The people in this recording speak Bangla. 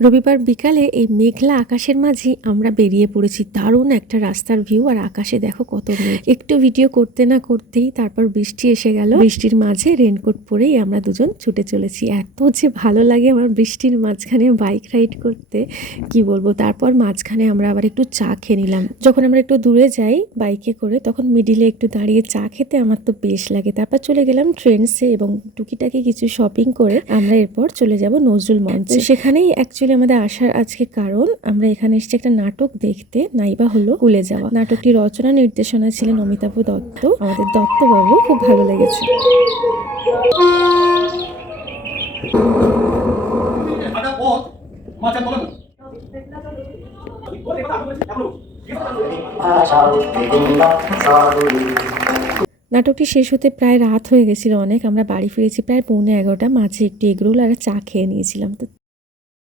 রবিবার বিকালে এই মেঘলা আকাশের মাঝে আমরা বেরিয়ে পড়েছি। দারুণ একটা রাস্তার ভিউ, আর আকাশে দেখো কত মেঘ। একটু ভিডিও করতে না করতেই তারপর বৃষ্টি এসে গেল। বৃষ্টির মাঝে রেনকোট পরেই আমরা দুজন ছুটে চলেছি। এত যে ভালো লাগে আমার বৃষ্টির মাঝখানে বাইক রাইড করতে, কি বলবো। তারপর মাঝখানে আমরা আবার একটু চা খেয়ে নিলাম। যখন আমরা একটু দূরে যাই বাইকে করে, তখন মিডিলে একটু দাঁড়িয়ে চা খেতে আমার তো বেশ লাগে। তারপর চলে গেলাম ট্রেন্ডসে এবং টুকিটাকি কিছু শপিং করে আমরা এরপর চলে যাব নজরুল মঞ্চে। সেখানেই অ্যাকচুয়ালি আমাদের আসার আজকে কারণ, আমরা এখানে এসেছি একটা নাটক দেখতে, নাইবা হলো কুলে যাওয়া। নাটকটি রচনা নির্দেশনা ছিলেন অমিতাভ দত্ত। আমাদের দত্তবাবু খুব ভালো লেগেছে। নাটকটি শেষ হতে প্রায় রাত হয়ে গেছিল অনেক। আমরা বাড়ি ফিরেছি প্রায় 11:15। মাঝে একটু এগরোল আর চা খেয়ে নিয়েছিলাম। তো